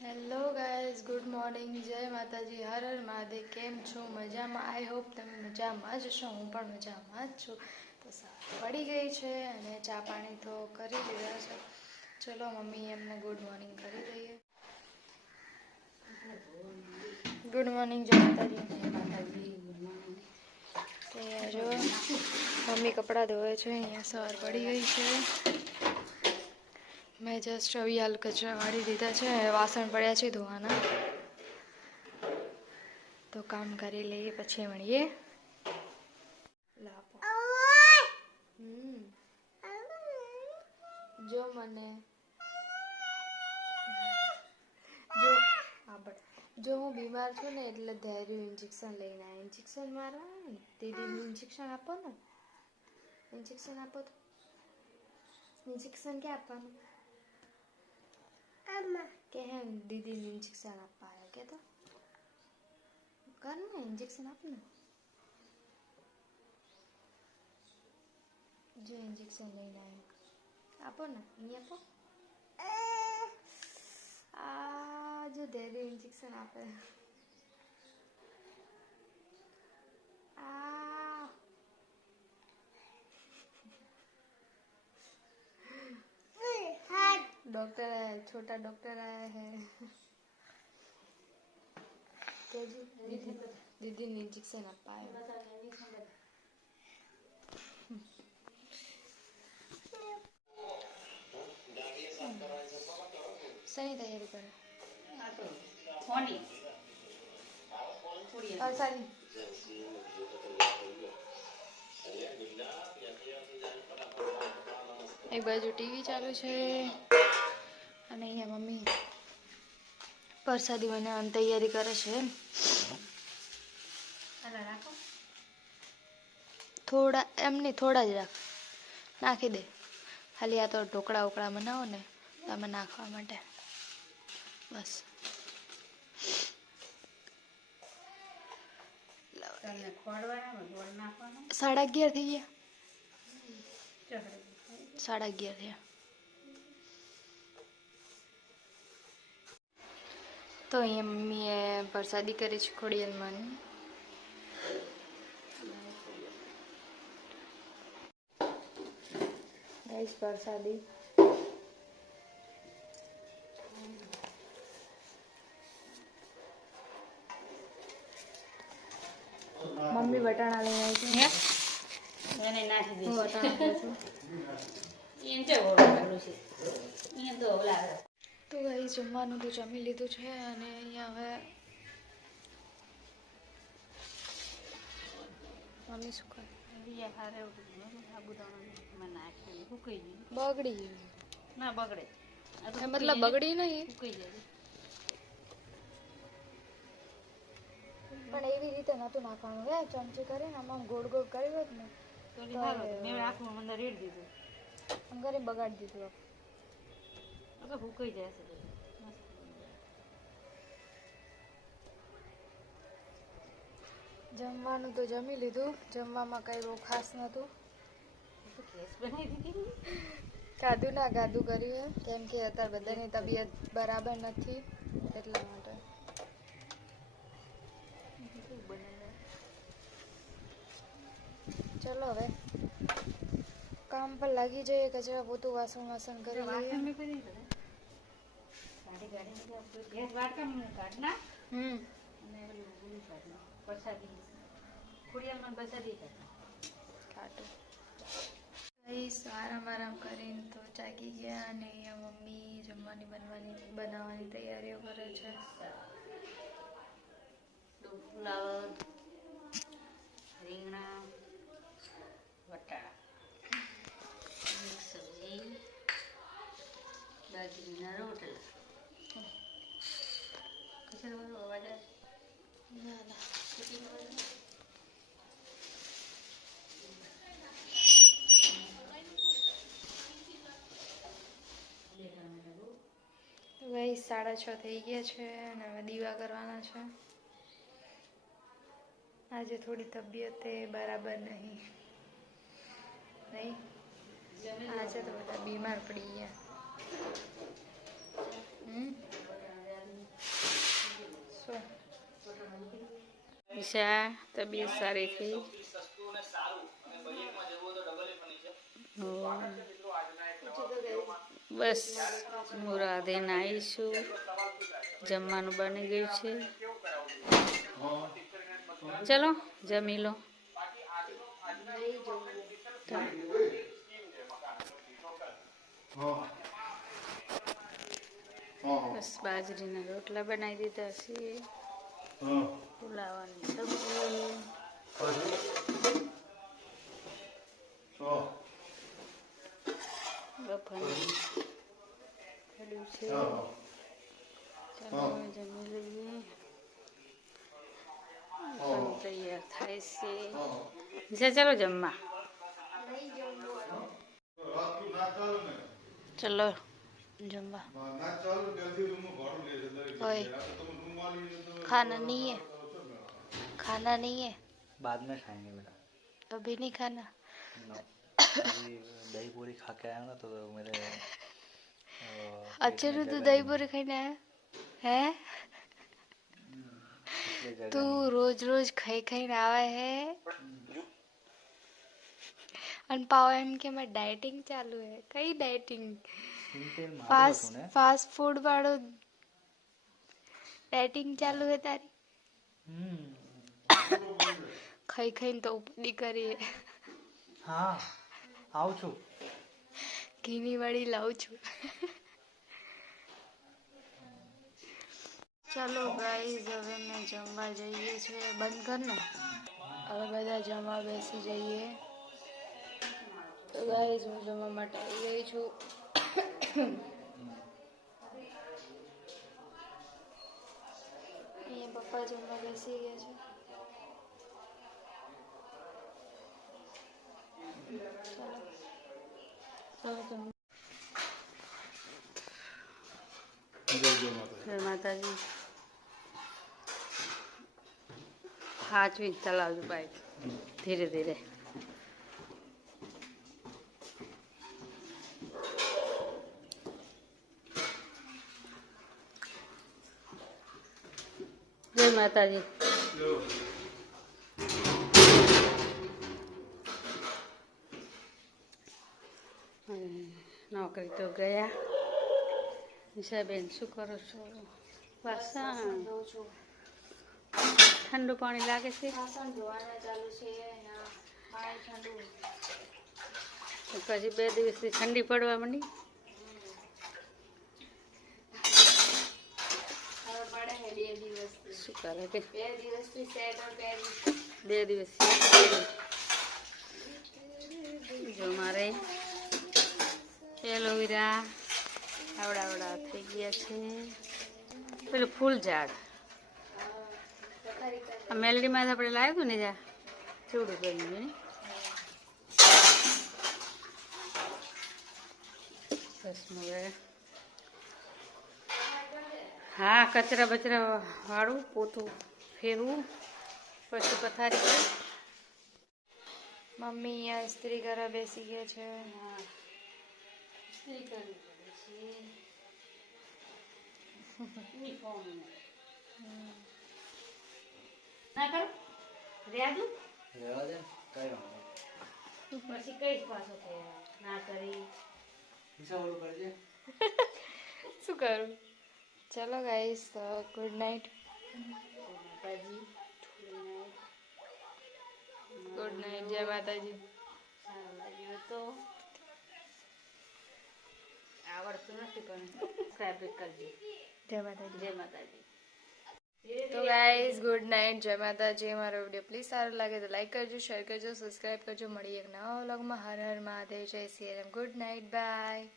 Hello guys, good morning, જય માતાજી, હર હર મહાદેવ. કેમ છો? મજામાં? આઈ હોપ તમે મજામાં જ છો. હું પણ મજામાં જ છું. તો પડી ગઈ છે અને ચા પાણી તો કરી લીધા છે. ચલો મમ્મી એમને ગુડ મોર્નિંગ કરી દઈએ. ગુડ મોર્નિંગ, જય માતાજી. જો મમ્મી કપડાં ધોવે છે. અહીંયા સવાર પડી ગઈ છે. મેં જસ્ટ હવે હાલ કચરા વાળી દીધા છે. વાસણ પડ્યા છે ધોવાના, તો કામ કરી લઈએ પછી મળીએ. જો મને જો હું બીમાર છું ને એટલે ધૈર્ય ઇન્જેક્શન લઈને આવ્યા. ઇન્જેક્શન મારવા ને દીદી, ઇન્જેક્શન આપો ને. ઇન્જેક્શન આપો તો. ઇન્જેક્શન ક્યાં આપવાનું કે હે દીદી ઇન્જેક્શન આપવા આવ્યા કે તો કર ને ઇન્જેક્શન આપ ને. જો ઇન્જેક્શન લઈને આવ્યા, આપો ને. અહીં આપો. આ જો ધૈર્ય ઇન્જેક્શન આપે. डॉक्टर आया, छोटा डॉक्टर आया है. दीदी ने इंजेक्शन अपाया. सही तैयारी करे. सारी एक बाजू टीवी चालू है અને અહીંયા મમ્મી પ્રસાદી બનાવવાની તૈયારી કરે છે. થોડા એમ નહીં, થોડા જ રાખ, નાખી દે. ખાલી આ તો ઢોકળા વોકળા બનાવો ને તમે નાખવા માટે બસ. 11:30 થઈ ગયા. 11:30 થયા. તો અહીંયા મમ્મીએ પ્રસાદી કરી છે ખોડિયાલમાંની. ગાઈસ પ્રસાદી મમ્મી વટાણા લઈને આવી છે. એને નાખી દે. હું વટાણા છું. એને તો ઓળખેલું છે. એને તો ઓલા. તો ગાઈસ જમવાનું તો જમી લીધું છે અને અહીંયા હવે મમ્મી શું કરે? બગડી ના બગડે, મતલબ બગડી નહીં પણ એવી રીતે નતું નાખવાનું. હે ચમચી કરીને આમ ગોળ ગોળ કરી હોત ને તો મેં આખું અંદર રેડ દીધું, અંગારે બગાડી દીધું. આપણે ભૂકાઈ જાય છે. જમવાનું તો જમી લીધું. જમવામાં કઈ બહુ ખાસ નતું. ખાધું ના ખાધું કર્યું કેમ કે અત્યારે બધાની તબિયત બરાબર નથી એટલા માટે. ચલો હવે કામ પર લાગી જઈએ. કચરા પોતું વાસણ વાસણ કરી લઈએ. આરામ કરીને તો જાગી ગયા અને અહીંયા મમ્મી જમવાની બનાવવાની તૈયારીઓ કરે છે. ફુલાવર, રીંગણા, વટાણા, મિક્સ સબ્જી, બાજરીના રોટલા. કચરો અવાજ ના ના ભાઈ 6:30 થઈ ગયા છે અને હવે દીવા કરવાના છે. આજે થોડી તબિયત બરાબર નહીં. આજે તો બધા બીમાર પડી ગયા. ઈશા તબિયત સારી થઈ બસ હું રાધેને આવીશું જમવાનું બની ગયું છે ચલો જમી લો બસ બાજરીના રોટલા બનાવી દીધા છે પુલાવાની સબ્જી બફાનું પડ્યું છે ચાલો જમી લઈએ પણ તૈયાર થાય છે નિશા ચાલો જમવા ચલો जम्बा ओए खाना नहीं है खाना नहीं है बाद में खाएंगे बेटा अभी नहीं खाना अभी दही पूरी खा के आया ना तो मेरे अच्छा तो दही पूरी खाने आया है तू रोज रोज खाई खाई आवे है અને પાવ એમ કે મારે ડાયટિંગ ચાલુ હે કઈ ડાયટિંગ ફાસ્ટ ફૂડ વાળો ડાયટિંગ ચાલુ હે તારી ખાઈ ખાઈને તો ઉપડી કરી હા આવું છું ઘીની વાળી લાવું છું ચાલો ગાઈઝ હવે મેં જમવા જઈએ છીએ બંધ કર ને હવે બધા જમવા બેસી જઈએ તો ગાઈઝ હું જમવા માટે આવી ગઈ છું અહીંયા પપ્પા જમવા બેસી ગયા છે જય માતાજી હાચવી ચલાવજો બાઈક ધીરે ધીરે જય માતાજી નોકરી તો ગયા નિશાબેન શું કરો છો વાસણ ઠંડુ પાણી લાગે છે વાસણ ધોવાના ચાલુ છે પાણી ઠંડુ પછી 2 દિવસથી ઠંડી પડવા માંડી શું કરે કે 2 દિવસથી સ્વેટર પહેરી 2 દિવસ જો મારે એલોવેરા આવડા થઈ ગયા છે પેલું ફૂલ ઝાડ આ મેલડીમાં આપણે લાવ્યું હતું ને જા ચૂડું બન્યું ને બસ હવે હા કચરા બચરા વાળું પોતું ફેરવું પછી પથારી કરું મમ્મી અહીંયા ઇસ્ત્રી કરવા બેસી ગયા છે ઇસ્ત્રી કરવી પડે છે યુનિફોર્મ ના કરું રેડું રહેવા દે કઈ વાંધો પછી કઈ પાછો કે ના કરી હિસાબ ઓલું કરજે શું કરું ચલો ગાઈસ ગુડ નાઇટ માતાજી ગુડ નાઇટ જય માતાજી સારું લાગ્યું તો આવડતું નથી પણ સબસ્ક્રાઇબ કરજો જય માતાજી જય માતાજી તો ગાઈઝ ગુડ નાઇટ જય માતાજી મારો વિડીયો પ્લીઝ સારો લાગે તો લાઈક કરજો શેર કરજો સબસ્ક્રાઇબ કરજો મળીએ એક નવા વ્લોગમાં હર હર મહાદેવ જય Shri Ram good night bye